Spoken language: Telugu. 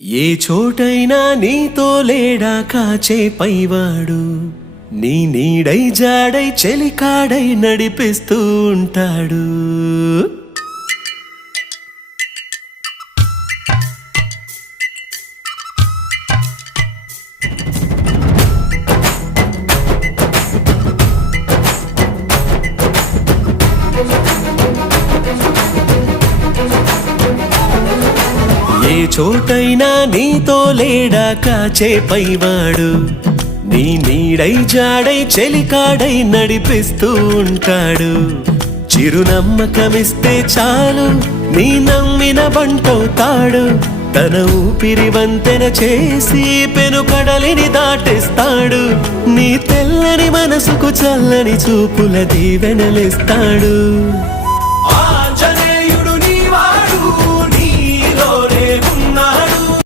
ఏ చోటైనా నీతో లేడా కాచే పైవాడు, నీ నీడై జాడై చెలికాడై నడిపిస్తూ ఉంటాడు. ఏ చోటైనా నీతో లేడా కాచే పైవాడు, నీ నీడై జాడై చెలికాడై నడిపిస్తూ ఉంటాడు. చిరునమ్మకమిస్తే చాలు నీ నమ్మిన బంటవుతాడు. తన ఊపిరి వంతెన చేసి పెను కడలిని దాటిస్తాడు. నీ తెల్లని మనసుకు చల్లని చూపుల దీవెనలిస్తాడు.